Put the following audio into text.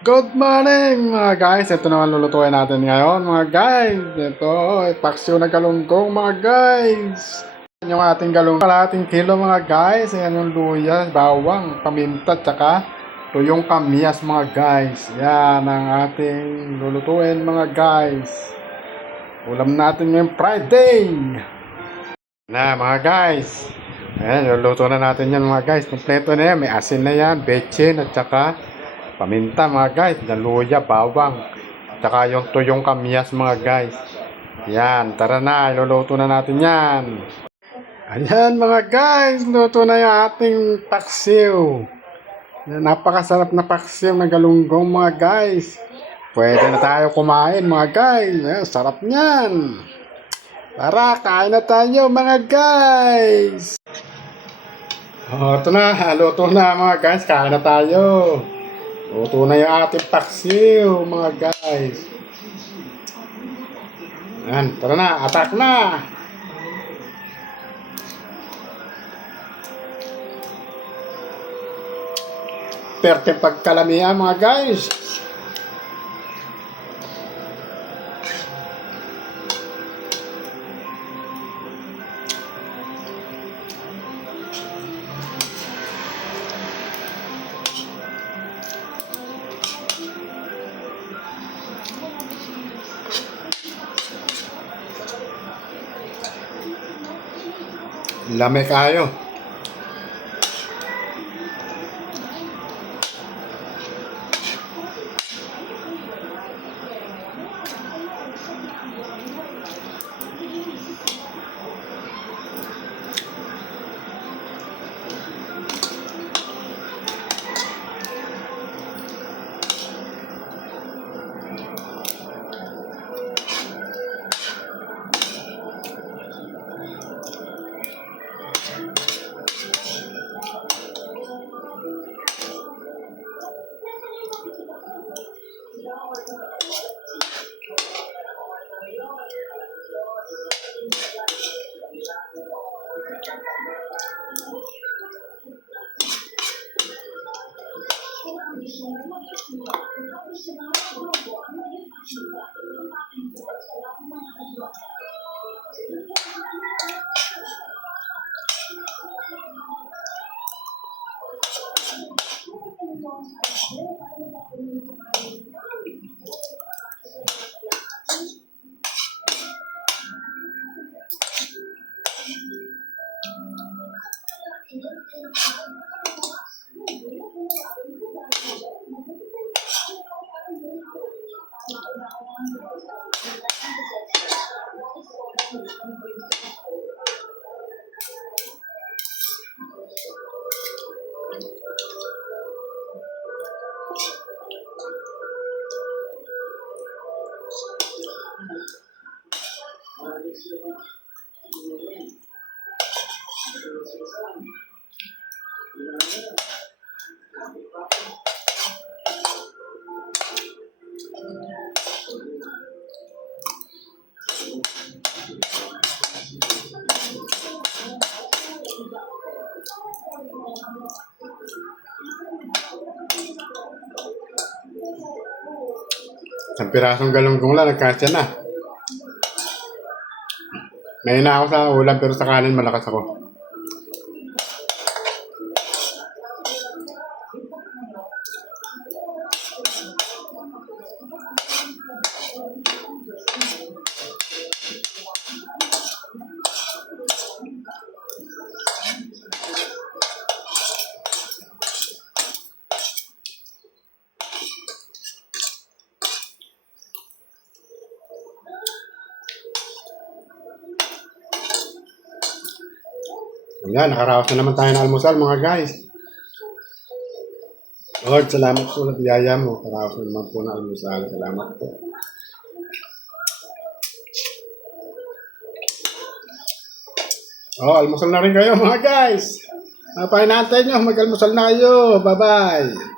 Good morning mga guys! Ito naman lulutuin natin ngayon mga guys. Ito, paksiw na galunggong mga guys. Yung ating galunggong, kalahating kilo mga guys. Ayan yung luya, bawang, paminta, tsaka tuyong kamyas mga guys. Yan ang ating lulutuin mga guys. Ulam natin ngayong Friday. Na mga guys. Ayan, luluto na natin yan mga guys. Kompleto na yan. May asin na yan, bechin at tsaka paminta mga guys, luya, bawang, tsaka yung tuyong kamyas mga guys. Yan, tara na, iluluto na natin yan. Ayan mga guys, luto na yung ating paksiw. Yan, napakasarap na paksiw na galunggong mga guys. Pwede na tayo kumain mga guys. Ayan, sarap niyan. Tara, kain na tayo mga guys. Ito na, luto na mga guys, kain na tayo. Luto na yung ating paksiw, mga guys. Ayan, tara na, atak na! Perfect pagkalamihan, mga guys. Lame kayo. Isang pirasong galunggong lang, nagkasya na. May na ako sa ulam pero sa kanin malakas ako. Ayan, nakaraos na naman tayo ng almusal mga guys. Lord, salamat po sa biyaya mo. Nakaraos na naman po ng almusal. Salamat po. Almusal na rin kayo mga guys. Papain natin nyo, mag-almusal na kayo. Bye-bye.